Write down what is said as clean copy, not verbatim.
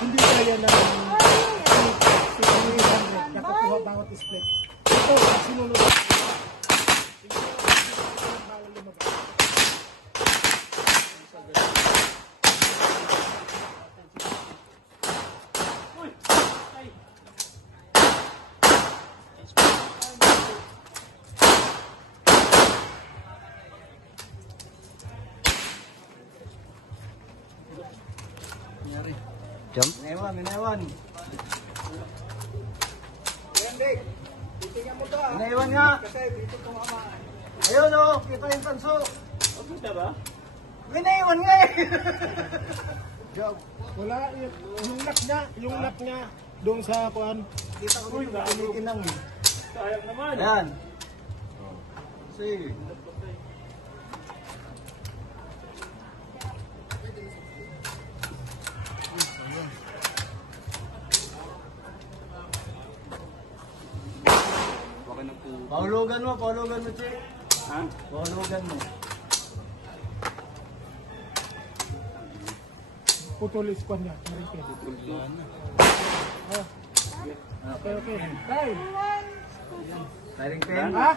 hindi kaya ng 600 nakakuha bawat split. Ito, sinunod ko. Bawal lumabas. Jump. Inewan. Ayan, Dick. Titingnan mo to, Inewan nga. Kasi dito tumama. Ayun, oh. Kita yung tanso. O, kita ba? Inewan nga eh. Wala. Yung lock niya. Doon sa kuhan. Kita ko dito. Kinikinang eh. Sayang naman. Ayan. Sige. Paulugan mo, Che. Ha? Paulugan mo. Putulis ko niya. Okay. Tay! Firing pin? Ha?